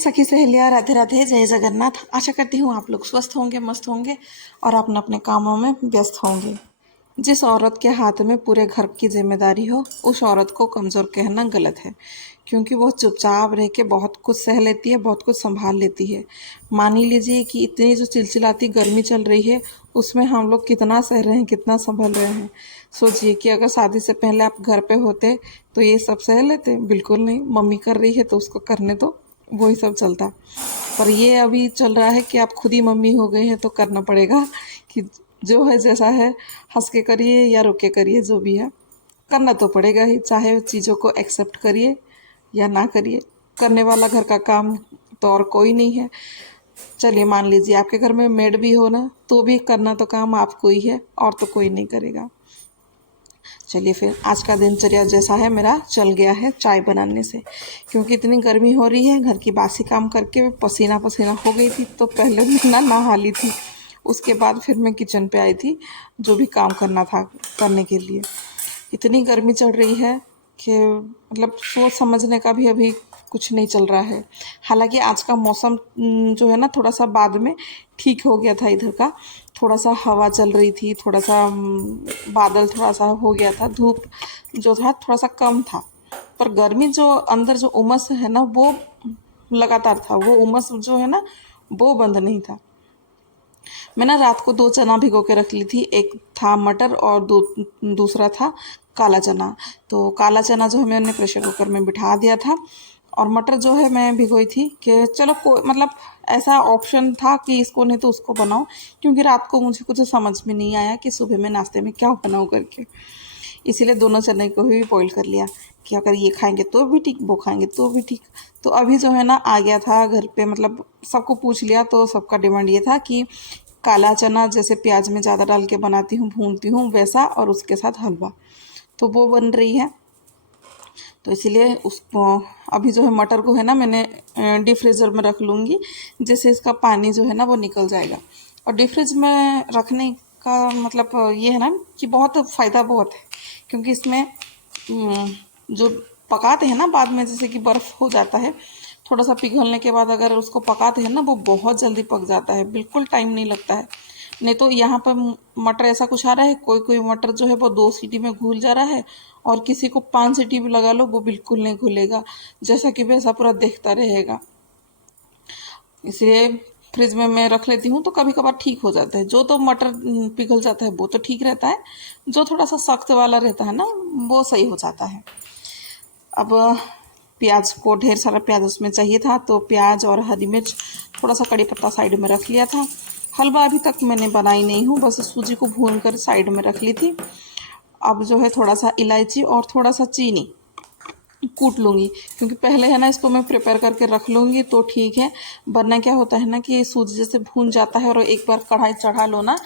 सखी सहेलियाँ, राधे राधे, जय जगन्नाथ। आशा करती हूँ आप लोग स्वस्थ होंगे, मस्त होंगे और अपने अपने कामों में व्यस्त होंगे। जिस औरत के हाथ में पूरे घर की जिम्मेदारी हो, उस औरत को कमज़ोर कहना गलत है, क्योंकि वो चुपचाप रह के बहुत कुछ सह लेती है, बहुत कुछ संभाल लेती है। मान ही लीजिए कि इतनी जो चिलचिलाती गर्मी चल रही है, उसमें हम लोग कितना सह रहे हैं, कितना संभल रहे हैं। सोचिए कि अगर शादी से पहले आप घर पे होते तो ये सब सह लेते? बिल्कुल नहीं। मम्मी कर रही है तो उसको करने दो, वही सब चलता। पर ये अभी चल रहा है कि आप खुद ही मम्मी हो गए हैं तो करना पड़ेगा कि जो है जैसा है, हंस के करिए या रो के करिए, जो भी है करना तो पड़ेगा ही, चाहे चीज़ों को एक्सेप्ट करिए या ना करिए। करने वाला घर का काम तो और कोई नहीं है। चलिए मान लीजिए आपके घर में मेड भी हो ना, तो भी करना तो काम आपको ही है और तो कोई नहीं करेगा। चलिए फिर आज का दिनचर्या जैसा है मेरा चल गया है चाय बनाने से, क्योंकि इतनी गर्मी हो रही है, घर की बासी काम करके पसीना पसीना हो गई थी। तो पहले मैं नहा ली थी, उसके बाद फिर मैं किचन पे आई थी जो भी काम करना था करने के लिए। इतनी गर्मी चल रही है कि मतलब सोच समझने का भी अभी कुछ नहीं चल रहा है। हालांकि आज का मौसम जो है ना, थोड़ा सा बाद में ठीक हो गया था। इधर का थोड़ा सा हवा चल रही थी, थोड़ा सा बादल थोड़ा सा हो गया था, धूप जो था थोड़ा सा कम था। पर गर्मी जो अंदर जो उमस है ना, वो लगातार था। वो उमस जो है ना, वो बंद नहीं था। मैं ना रात को 2 चना भिगो के रख ली थी। एक था मटर और दूसरा था काला चना। तो काला चना जो है मैंने प्रेशर कुकर में बिठा दिया था, और मटर जो है मैं भिगोई थी कि चलो मतलब ऐसा ऑप्शन था कि इसको नहीं तो उसको बनाओ, क्योंकि रात को मुझे कुछ समझ में नहीं आया कि सुबह में नाश्ते में क्या बनाऊँ करके। इसीलिए दोनों चने को भी बॉईल कर लिया कि अगर ये खाएंगे तो भी ठीक, वो खाएंगे तो भी ठीक। तो अभी जो है ना आ गया था घर पे, मतलब सबको पूछ लिया तो सबका डिमांड ये था कि काला चना जैसे प्याज में ज़्यादा डाल के बनाती हूँ, भूनती हूँ वैसा, और उसके साथ हलवा, तो वो बन रही है। तो इसीलिए उसको अभी जो है मटर को है ना मैंने डीप फ्रीज़र में रख लूँगी, जिससे इसका पानी जो है ना वो निकल जाएगा। और डीप फ्रिज में रखने का मतलब ये है ना कि बहुत फ़ायदा बहुत है, क्योंकि इसमें जो पकाते हैं ना बाद में, जैसे कि बर्फ़ हो जाता है, थोड़ा सा पिघलने के बाद अगर उसको पकाते हैं ना, वो बहुत जल्दी पक जाता है, बिल्कुल टाइम नहीं लगता है। नहीं तो यहाँ पर मटर ऐसा कुछ आ रहा है, कोई कोई मटर जो है वो 2 सीटी में घुल जा रहा है, और किसी को 5 सीटी भी लगा लो वो बिल्कुल नहीं घुलेगा, जैसा कि वैसा पूरा देखता रहेगा। इसलिए फ्रिज में मैं रख लेती हूँ, तो कभी कभार ठीक हो जाता है। जो तो मटर पिघल जाता है वो तो ठीक रहता है, जो थोड़ा सा सख्त वाला रहता है ना, वो सही हो जाता है। अब प्याज को, ढेर सारा प्याज उसमें चाहिए था, तो प्याज और हरी मिर्च, थोड़ा सा कड़ी पत्ता साइड में रख लिया था। हलवा अभी तक मैंने बनाई नहीं हूँ, बस सूजी को भून कर साइड में रख ली थी। अब जो है थोड़ा सा इलायची और थोड़ा सा चीनी कूट लूँगी, क्योंकि पहले है ना इसको मैं प्रिपेयर करके रख लूँगी तो ठीक है। वरना क्या होता है ना कि सूजी जैसे भून जाता है और एक बार कढ़ाई चढ़ा लो ना,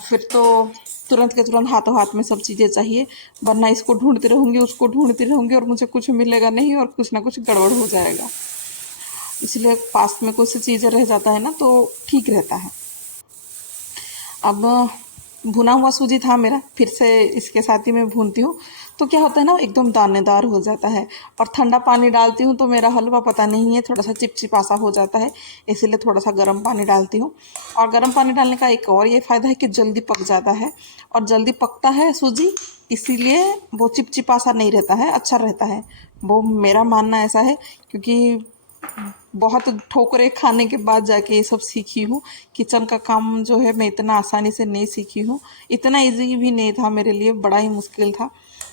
फिर तो तुरंत के तुरंत हाथों हाथ में सब चीज़ें चाहिए। वरना इसको ढूंढती रहूँगी, उसको ढूंढती रहूँगी, और मुझे कुछ मिलेगा नहीं और कुछ ना कुछ गड़बड़ हो जाएगा। इसलिए पास में कुछ चीज़ें रह जाता है ना तो ठीक रहता है। अब भुना हुआ सूजी था मेरा, फिर से इसके साथ ही मैं भूनती हूँ, तो क्या होता है ना एकदम दानेदार हो जाता है। और ठंडा पानी डालती हूँ तो मेरा हलवा पता नहीं है थोड़ा सा चिपचिपा सा हो जाता है, इसीलिए थोड़ा सा गर्म पानी डालती हूँ। और गर्म पानी डालने का एक और ये फ़ायदा है कि जल्दी पक जाता है, और जल्दी पकता है सूजी, इसीलिए वो चिपचिपा सा नहीं रहता है, अच्छा रहता है। वो मेरा मानना ऐसा है, क्योंकि बहुत ठोकरें खाने के बाद जाके ये सब सीखी हूँ। किचन का काम जो है मैं इतना आसानी से नहीं सीखी हूँ, इतना इजी भी नहीं था मेरे लिए, बड़ा ही मुश्किल था,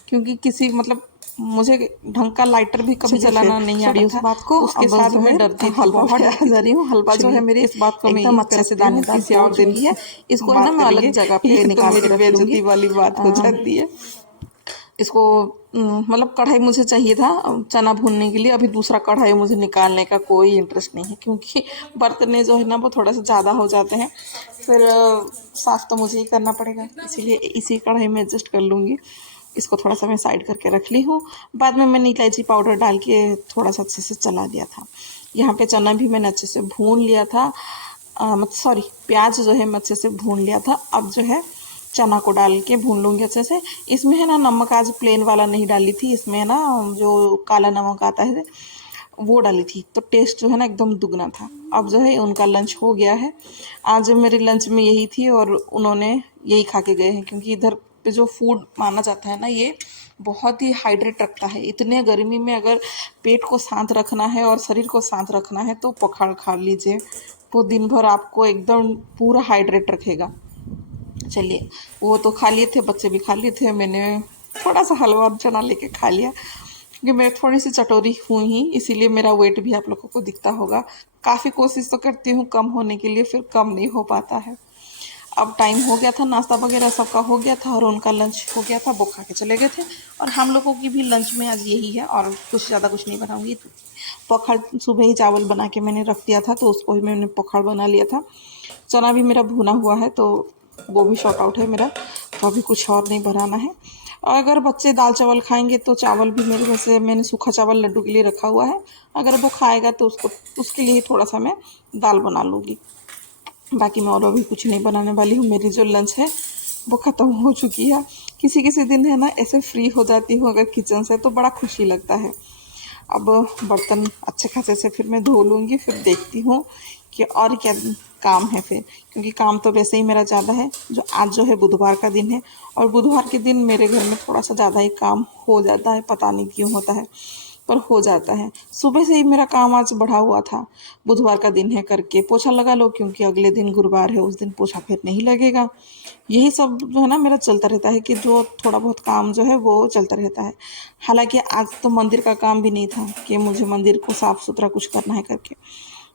क्योंकि किसी मतलब मुझे ढंग का लाइटर भी कभी चलाना नहीं आ रहा था। बात को उसके साथ मैं डरती थी, बहुत डर जा रही हूँ। हलवा जो है मेरी इस बात को मैं एकदम अच्छे से दानेदार किसी और दिन है, इसको है ना मैं अलग जगह पे निकाल के रख लूँगी वाली बात हो जाती है। इसको मतलब कढ़ाई मुझे चाहिए था चना भूनने के लिए, अभी दूसरा कढ़ाई मुझे निकालने का कोई इंटरेस्ट नहीं है, क्योंकि बर्तन जो है ना वो थोड़ा सा ज़्यादा हो जाते हैं, फिर साफ़ तो मुझे ही करना पड़ेगा, इसीलिए इसी कढ़ाई में एडजस्ट कर लूँगी। इसको थोड़ा सा मैं साइड करके रख ली हूँ। बाद में मैंने इलायची पाउडर डाल के थोड़ा सा अच्छे से चला दिया था। यहाँ पे चना भी मैंने अच्छे से भून लिया था, सॉरी प्याज जो है मैं अच्छे से भून लिया था। अब जो है चना को डाल के भून लूँगी अच्छे से। इसमें है ना नमक आज प्लेन वाला नहीं डाली थी, इसमें है ना जो काला नमक आता है वो डाली थी, तो टेस्ट जो है ना एकदम दुगना था। अब जो है उनका लंच हो गया है। आज मेरे लंच में यही थी और उन्होंने यही खा के गए हैं, क्योंकि इधर पे जो फूड माना जाता है ना, ये बहुत ही हाइड्रेट रखता है। इतने गर्मी में अगर पेट को शांत रखना है और शरीर को शांत रखना है तो पखाल खा लीजिए, वो दिन भर आपको एकदम पूरा हाइड्रेट रखेगा। चलिए, वो तो खा लिए थे, बच्चे भी खा लिए थे, मैंने थोड़ा सा हलवा और चना लेके खा लिया, क्योंकि मैं थोड़ी सी चटोरी हुई ही, इसीलिए मेरा वेट भी आप लोगों को दिखता होगा। काफ़ी कोशिश तो करती हूँ कम होने के लिए, फिर कम नहीं हो पाता है। अब टाइम हो गया था, नाश्ता वगैरह सबका हो गया था और उनका लंच हो गया था, वो खा के चले गए थे। और हम लोगों की भी लंच में आज यही है, और कुछ ज़्यादा कुछ नहीं बनाऊंगी। पखाड़ सुबह ही चावल बना के मैंने रख दिया था, तो उसको ही मैंने पखाड़ बना लिया था। चना भी मेरा भुना हुआ है, तो वो भी शॉर्ट आउट है मेरा, तो अभी कुछ और नहीं बनाना है। और अगर बच्चे दाल चावल खाएंगे तो चावल भी मेरे वैसे मैंने सूखा चावल लड्डू के लिए रखा हुआ है, अगर वो खाएगा तो उसको उसके लिए ही थोड़ा सा मैं दाल बना लूँगी। बाकी मैं और अभी कुछ नहीं बनाने वाली हूँ। मेरी जो लंच है वो ख़त्म हो चुकी है। किसी किसी दिन है ना ऐसे फ्री हो जाती हूँ अगर किचन से, तो बड़ा खुशी लगता है। अब बर्तन अच्छे खासे से फिर मैं धो लूँगी, फिर देखती हूँ कि और क्या काम है फिर, क्योंकि काम तो वैसे ही मेरा ज़्यादा है। जो आज जो है बुधवार का दिन है, और बुधवार के दिन मेरे घर में थोड़ा सा ज़्यादा ही काम हो जाता है, पता नहीं क्यों होता है, पर हो जाता है। सुबह से ही मेरा काम आज बढ़ा हुआ था, बुधवार का दिन है करके पोछा लगा लो, क्योंकि अगले दिन गुरुवार है, उस दिन पोछा फिर नहीं लगेगा। यही सब जो है ना मेरा चलता रहता है, कि जो थोड़ा बहुत काम जो है वो चलता रहता है। हालांकि आज तो मंदिर का काम भी नहीं था कि मुझे मंदिर को साफ़ सुथरा कुछ करना है करके,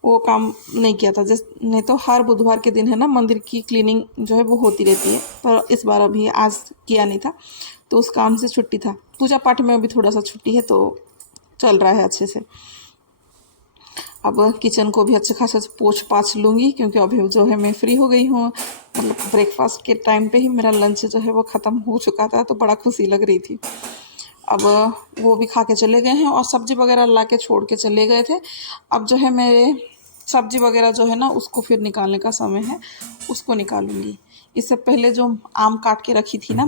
वो काम नहीं किया था। जैसे नहीं तो हर बुधवार के दिन है ना मंदिर की क्लीनिंग जो है वो होती रहती है, पर इस बार अभी आज किया नहीं था, तो उस काम से छुट्टी था। पूजा पाठ में अभी थोड़ा सा छुट्टी है, तो चल रहा है अच्छे से। अब किचन को भी अच्छे खासे से पोंछ पाछ लूँगी, क्योंकि अभी जो है मैं फ्री हो गई हूँ। मतलब ब्रेकफास्ट के टाइम पे ही मेरा लंच जो है वो ख़त्म हो चुका था, तो बड़ा खुशी लग रही थी। अब वो भी खा के चले गए हैं और सब्ज़ी वगैरह ला के छोड़ के चले गए थे। अब जो है मेरे सब्ज़ी वगैरह जो है ना उसको फिर निकालने का समय है, उसको निकालूंगी। इससे पहले जो आम काट के रखी थी ना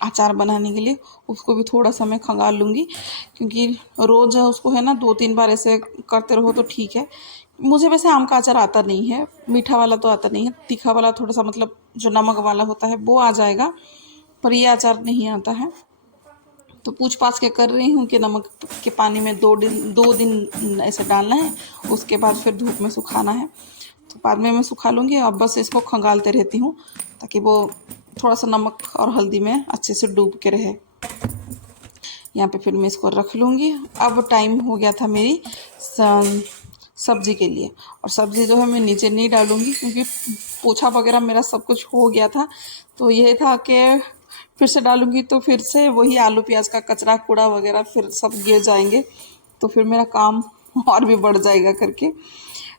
अचार बनाने के लिए, उसको भी थोड़ा सा मैं खंगाल लूँगी, क्योंकि रोज़ उसको है ना 2-3 बार ऐसे करते रहो तो ठीक है। मुझे वैसे आम का अचार आता नहीं है, मीठा वाला तो आता नहीं है, तीखा वाला थोड़ा सा मतलब जो नमक वाला होता है वो आ जाएगा, पर ये अचार नहीं आता है। तो पूछ पाछ के कर रही हूँ कि नमक के पानी में 2 दिन ऐसे डालना है, उसके बाद फिर धूप में सुखाना है। तो बाद में मैं सुखा लूँगी। अब बस इसको खंगालते रहती हूँ, ताकि वो थोड़ा सा नमक और हल्दी में अच्छे से डूब के रहे। यहाँ पे फिर मैं इसको रख लूँगी। अब टाइम हो गया था मेरी सब्ज़ी के लिए, और सब्ज़ी जो है मैं नीचे नहीं डालूँगी, क्योंकि पोछा वगैरह मेरा सब कुछ हो गया था। तो ये था कि फिर से डालूँगी तो फिर से वही आलू प्याज का कचरा कूड़ा वगैरह फिर सब गिर जाएंगे, तो फिर मेरा काम और भी बढ़ जाएगा करके।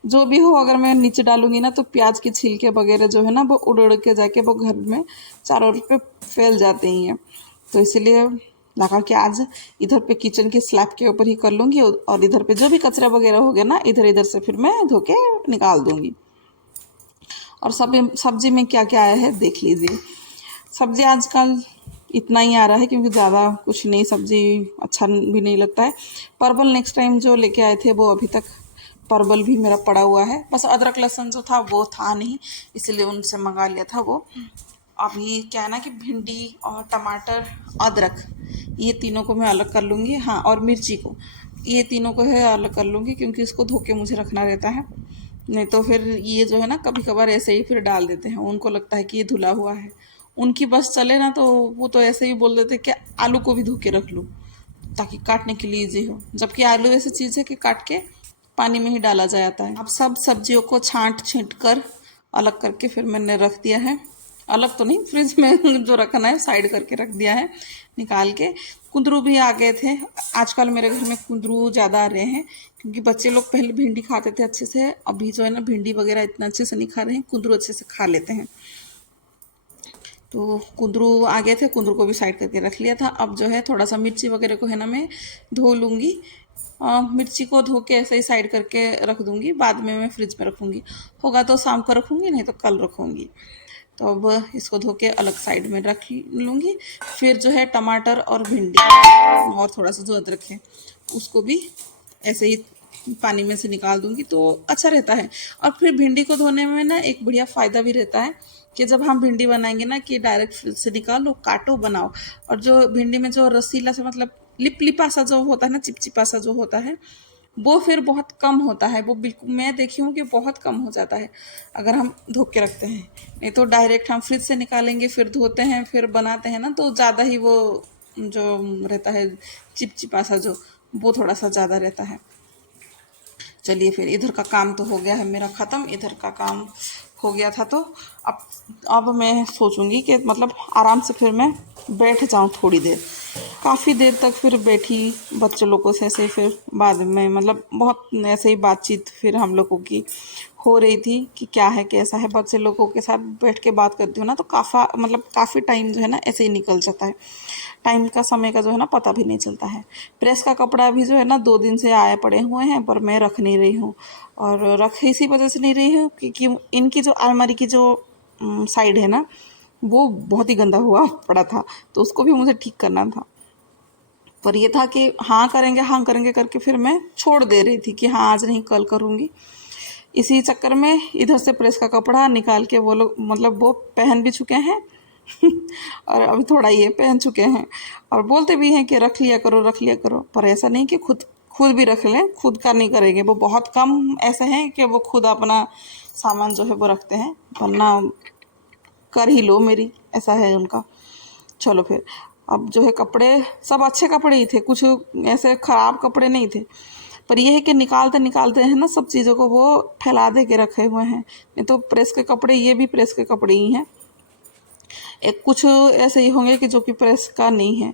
जो भी हो, अगर मैं नीचे डालूँगी ना तो प्याज के छिलके वगैरह जो है ना वो उड़ उड़ के जाके वो घर में चारों ओर पे फैल जाते ही हैं। तो इसीलिए लगा कि आज इधर पे किचन के स्लैब के ऊपर ही कर लूँगी, और इधर पे जो भी कचरा वगैरह हो गया ना इधर इधर से फिर मैं धो के निकाल दूँगी। और सब्जी में क्या क्या आया है देख लीजिए। सब्जी आजकल इतना ही आ रहा है, क्योंकि ज़्यादा कुछ नई सब्जी अच्छा भी नहीं लगता है। परवल नेक्स्ट टाइम जो लेके आए थे वो अभी तक परवल भी मेरा पड़ा हुआ है, बस अदरक लहसुन जो था वो था नहीं, इसलिए उनसे मंगा लिया था वो। अभी क्या है ना कि भिंडी और टमाटर, अदरक, ये तीनों को मैं अलग कर लूँगी। हाँ, और मिर्ची को, ये तीनों को है अलग कर लूँगी, क्योंकि इसको धो के मुझे रखना रहता है। नहीं तो फिर ये जो है ना कभी कभार ऐसे ही फिर डाल देते हैं, उनको लगता है कि ये धुला हुआ है। उनकी बस चले ना तो वो तो ऐसे ही बोल देते कि आलू को भी धो के रख लो, ताकि काटने के लिए इजी हो, जबकि आलू ऐसी चीज़ है कि काट के पानी में ही डाला जाता है। अब सब सब्जियों को छांट छींट कर अलग करके फिर मैंने रख दिया है। अलग तो नहीं, फ्रिज में जो रखना है साइड करके रख दिया है निकाल के। कुंदरू भी आ गए थे। आजकल मेरे घर में कुंदरू ज़्यादा आ रहे हैं, क्योंकि बच्चे लोग पहले भिंडी खाते थे अच्छे से, अभी जो है ना भिंडी वगैरह इतना अच्छे से नहीं खा रहे हैं, कुंदरू अच्छे से खा लेते हैं। तो कुंदरू आ गए थे, कुंदरू को भी साइड करके रख लिया था। अब जो है थोड़ा सा मिर्ची वगैरह को है ना मैं धो लूँगी। मिर्ची को धो के ऐसे ही साइड करके रख दूँगी, बाद में मैं फ्रिज में रखूँगी। होगा तो शाम को रखूँगी, नहीं तो कल रखूँगी। तो अब इसको धो के अलग साइड में रख लूँगी। फिर जो है टमाटर और भिंडी और थोड़ा सा जो अदरक है उसको भी ऐसे ही पानी में से निकाल दूंगी तो अच्छा रहता है। और फिर भिंडी को धोने में ना एक बढ़िया फ़ायदा भी रहता है कि जब हम भिंडी बनाएंगे ना कि डायरेक्ट फ्रिज से निकालो, काटो, बनाओ। और जो भिंडी में जो रसीला से मतलब लिपलिपा सा जो होता है ना, चिपचिपा सा जो होता है, वो फिर बहुत कम होता है। वो बिल्कुल मैं देखी हूँ कि बहुत कम हो जाता है अगर हम धो के रखते हैं। नहीं तो डायरेक्ट हम फ्रिज से निकालेंगे, फिर धोते हैं, फिर बनाते हैं ना, तो ज़्यादा ही वो जो रहता है चिपचिपा सा जो, वो थोड़ा सा ज़्यादा रहता है। चलिए फिर इधर का काम तो हो गया है मेरा ख़त्म, इधर का काम हो गया था। तो अब अब मैं सोचूंगी कि मतलब आराम से फिर मैं बैठ जाऊं थोड़ी देर। काफ़ी देर तक फिर बैठी बच्चों लोगों से, ऐसे ही फिर बाद में मतलब बहुत ऐसे ही बातचीत फिर हम लोगों की हो रही थी कि क्या है कैसा है। बच्चे लोगों के साथ बैठ के बात करती हूँ ना तो काफ़ी टाइम जो है ना ऐसे ही निकल जाता है। टाइम का, समय का जो है ना पता भी नहीं चलता है। प्रेस का कपड़ा भी जो है ना 2 दिन से आए पड़े हुए हैं, पर मैं रख नहीं रही हूँ। और रख इसी वजह से नहीं रही हूँ क्योंकि इनकी जो अलमारी की जो साइड है ना, वो बहुत ही गंदा हुआ पड़ा था, तो उसको भी मुझे ठीक करना था। पर ये था कि हाँ करेंगे करके फिर मैं छोड़ दे रही थी कि हाँ आज नहीं कल करूँगी। इसी चक्कर में इधर से प्रेस का कपड़ा निकाल के वो लोग मतलब वो पहन भी चुके हैं और अभी थोड़ा ये पहन चुके हैं और बोलते भी हैं कि रख लिया करो। पर ऐसा नहीं कि खुद खुद भी रख लें, खुद का नहीं करेंगे। वो बहुत कम ऐसे हैं कि वो खुद अपना सामान जो है वो रखते हैं, वरना कर ही लो मेरी, ऐसा है उनका। चलो फिर अब जो है कपड़े सब अच्छे कपड़े ही थे, कुछ ऐसे ख़राब कपड़े नहीं थे। पर यह है कि निकालते निकालते हैं ना सब चीज़ों को वो फैला दे के रखे हुए हैं। नहीं तो प्रेस के कपड़े, ये भी प्रेस के कपड़े ही हैं। एक कुछ ऐसे ही होंगे कि जो कि प्रेस का नहीं है,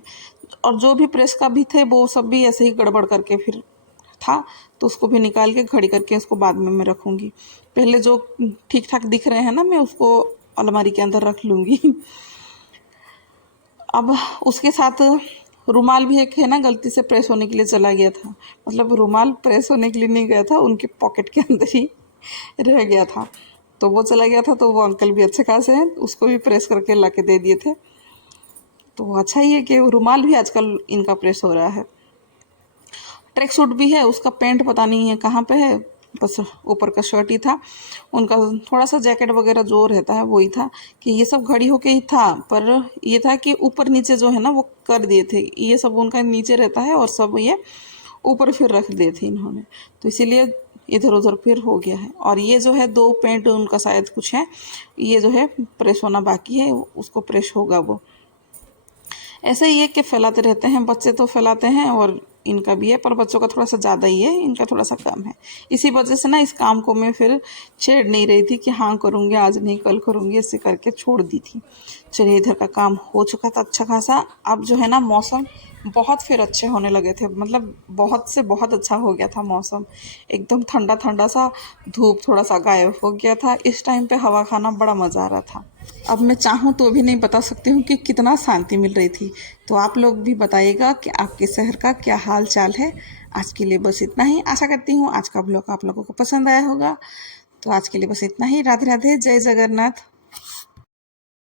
और जो भी प्रेस का भी थे वो सब भी ऐसे ही गड़बड़ करके फिर था। तो उसको भी निकाल के खड़ी करके उसको बाद में मैं रखूँगी। पहले जो ठीक ठाक दिख रहे हैं ना मैं उसको अलमारी के अंदर रख लूँगी। अब उसके साथ रुमाल भी एक है ना, गलती से प्रेस होने के लिए चला गया था। मतलब रुमाल प्रेस होने के लिए नहीं गया था, उनके पॉकेट के अंदर ही रह गया था। तो वो चला गया था, तो वो अंकल भी अच्छे खासे हैं, उसको भी प्रेस करके ला के दे दिए थे। तो अच्छा ही है कि रुमाल भी आजकल इनका प्रेस हो रहा है। ट्रैक सूट भी है, उसका पैंट पता नहीं है कहाँ पे है, बस ऊपर का शर्ट ही था। उनका थोड़ा सा जैकेट वगैरह जो रहता है वही था। कि ये सब घड़ी होके ही था, पर ये था कि ऊपर नीचे जो है ना वो कर दिए थे। ये सब उनका नीचे रहता है और सब ये ऊपर फिर रख दिए थे इन्होंने, तो इसीलिए इधर उधर फिर हो गया है। और ये जो है 2 पैंट उनका शायद कुछ है, ये जो है प्रेस होना बाकी है, उसको प्रेस होगा वो। ऐसे ही है कि फैलाते रहते हैं, बच्चे तो फैलाते हैं और इनका भी है, पर बच्चों का थोड़ा सा ज़्यादा ही है, इनका थोड़ा सा कम है। इसी वजह से ना इस काम को मैं फिर छेड़ नहीं रही थी कि हाँ करूँगी, आज नहीं कल करूँगी, ऐसे करके छोड़ दी थी। चलिए इधर का काम हो चुका था अच्छा खासा। अब जो है ना मौसम बहुत फिर अच्छे होने लगे थे, मतलब बहुत से बहुत अच्छा हो गया था मौसम। एकदम ठंडा ठंडा सा, धूप थोड़ा सा गायब हो गया था। इस टाइम पे हवा खाना बड़ा मज़ा आ रहा था। अब मैं चाहूँ तो भी नहीं बता सकती हूँ कि कितना शांति मिल रही थी। तो आप लोग भी बताइएगा कि आपके शहर का क्या हाल चाल है। आज के लिए बस इतना ही। आशा करती हूँ आज का ब्लॉग आप लोगों को पसंद आया होगा। तो आज के लिए बस इतना ही। राधे राधे, जय जगन्नाथ।